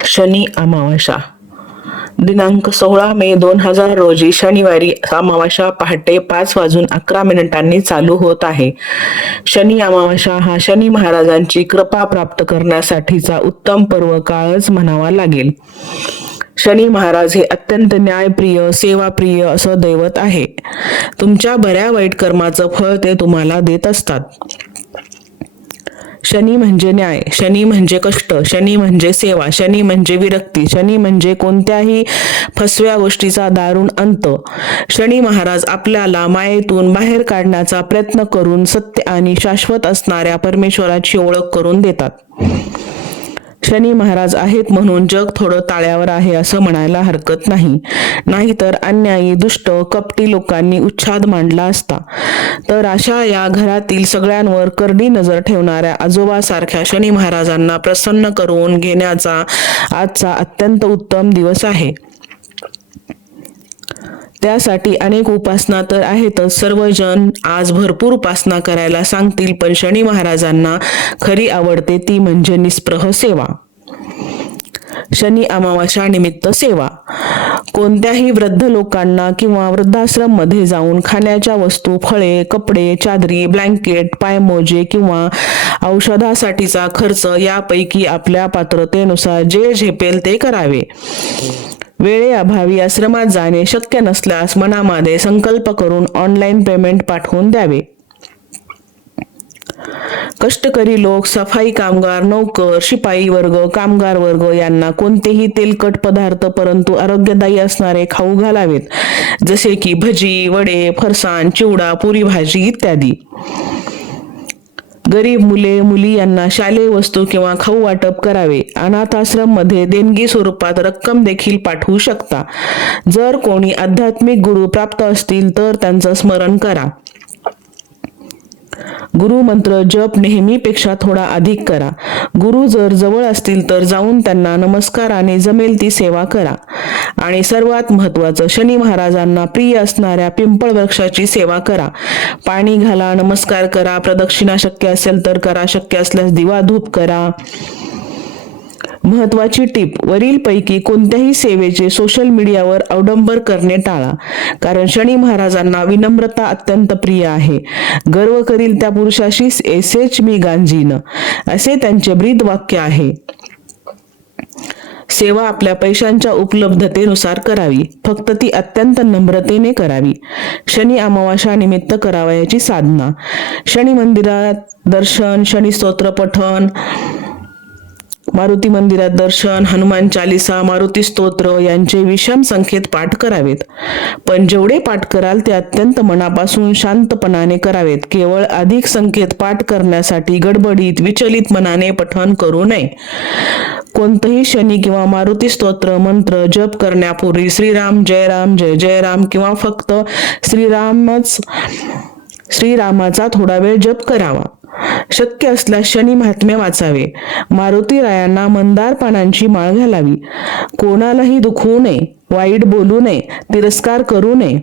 शनी अमावास्या दिनांक 16 मे 2000 रोजी शनिवारी अमावास्या पहाटे 5:11 चालू होत आहे. शनी अमावास्या हा शनी महाराजांची कृपा प्राप्त करण्यासाठीचा उत्तम पर्व काळच म्हणावा लागेल. शनी महाराज हे अत्यंत न्यायप्रिय, सेवाप्रिय असं दैवत आहे. तुमच्या बऱ्या वाईट कर्माचं फळ ते तुम्हाला देत असतात. शनी म्हणजे न्याय, शनी म्हणजे कष्ट, शनी म्हणजे सेवा, शनी म्हणजे विरक्ती, शनी म्हणजे कोणत्याही फसव्या गोष्टीचा दारुण अंत. शनी महाराज आपल्याला मायेतून बाहेर काढण्याचा प्रयत्न करून सत्य आणि शाश्वत असणाऱ्या परमेश्वराची ओळख करून देतात. शनी महाराज आहेत म्हणून जग थोडं ताळ्यावर आहे असं म्हणायला हरकत नाही. नाहीतर अन्यायी, दुष्ट, कपटी लोकांनी उच्छाद मांडला असता. तर अशा या घरातील सगळ्यांवर करडी नजर ठेवणाऱ्या आजोबासारख्या शनी महाराजांना प्रसन्न करून घेण्याचा आजचा अत्यंत उत्तम दिवस आहे. त्यासाठी अनेक उपासना तर आहेतच. सर्वजण आज भरपूर उपासना करायला सांगतील, पण शनी महाराजांना खरी आवडते ती म्हणजे निस्पृह सेवा. शनी अमावास्या निमित्त सेवा. कोणत्याही वृद्ध लोकांना किंवा वृद्धाश्रम मध्ये जाऊन खाण्याच्या वस्तू, फळे, कपडे, चादरी, ब्लँकेट, पायमोजे किंवा औषधासाठीचा खर्च यापैकी आपल्या पात्रतेनुसार जे झेपेल ते करावे. वेळेअभावी आश्रमात जाणे शक्य नसल्यास मनामध्ये संकल्प करून ऑनलाईन पेमेंट पाठवून द्यावे. कष्टकरी लोक, सफाई कामगार, नोकर, शिपाई वर्ग, कामगार वर्ग यांना कोणतेही तेलकट पदार्थ परंतु आरोग्यदायी असणारे खाऊ घालावेत, जसे की भजी, वडे, फरसाण, चिवडा, पुरी भाजी इत्यादी. गरीब मुले मुली यांना शालेय वस्तू किंवा खाऊ वाटप करावे. अनाथाश्रम मध्ये देणगी स्वरूपात रक्कम देखील पाठवू शकता. जर कोणी आध्यात्मिक गुरु प्राप्त असतील तर त्यांचं स्मरण करा. गुरु मंत्र जप नेहमीपेक्षा थोडा अधिक करा. गुरु जर जवळ असतील तर जाऊन त्यांना नमस्काराने जमेल ती सेवा करा. आणि सर्वात महत्त्वाचं, शनी महाराजांना प्रिय असणाऱ्या पिंपळ वृक्षाची सेवा करा. पाणी घाला, नमस्कार करा, प्रदक्षिणा शक्य असेल तर करा, शक्य असल्यास दिवा धूप करा. महत्वाची टीप, वरीलपैकी कोणत्याही सेवेचे सोशल मीडियावर अवडंबर करणे टाळा, कारण शनी महाराजांना विनम्रता अत्यंत प्रिय आहे. गर्व करील त्या पुरुषाशी एसेच मी गांजीन, असे त्यांचे ब्रीद वाक्य आहे. सेवा आपल्या पैशांच्या उपलब्धतेनुसार करावी, फक्त ती अत्यंत नम्रतेने करावी. शनी अमावास्या निमित्त करावयाची साधना. शनी मंदिरात दर्शन, शनी स्तोत्र पठण, मारुती मंदिरात दर्शन, हनुमान चालीसा, मारुती स्तोत्र यांचे विषम संख्येत पाठ करावेत. पण जेवढे पाठ कराल ते अत्यंत मनापासून शांतपणाने करावेत. केवळ अधिक संख्येत पाठ करण्यासाठी गडबडीत विचलित मनाने पठण करू नये. कोणतंही शनी किंवा मारुती स्तोत्र मंत्र जप करण्यापूर्वी श्रीराम जय राम जय जय राम किंवा फक्त श्रीरामाचा थोडा वेळ जप करावा. शक्य असल्यास शनी महात्म्य वाचावे. मारुती रायांना मंदार पानांची माळ घालावी. कोणालाही दुखवू नये, वाईट बोलू नये, तिरस्कार करू नये.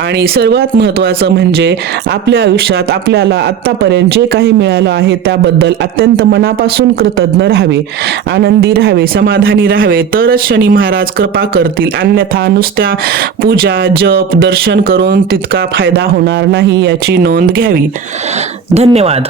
आणि सर्वात महत्त्वाचं म्हणजे आपल्या आयुष्यात आपल्याला आत्तापर्यंत जे काही मिळालं आहे त्याबद्दल अत्यंत मनापासून कृतज्ञ राहावे, आनंदी राहावे, समाधानी राहावे, तरच शनी महाराज कृपा करतील. अन्यथा नुसत्या पूजा, जप, दर्शन करून तितका फायदा होणार नाही याची नोंद घ्यावी. धन्यवाद.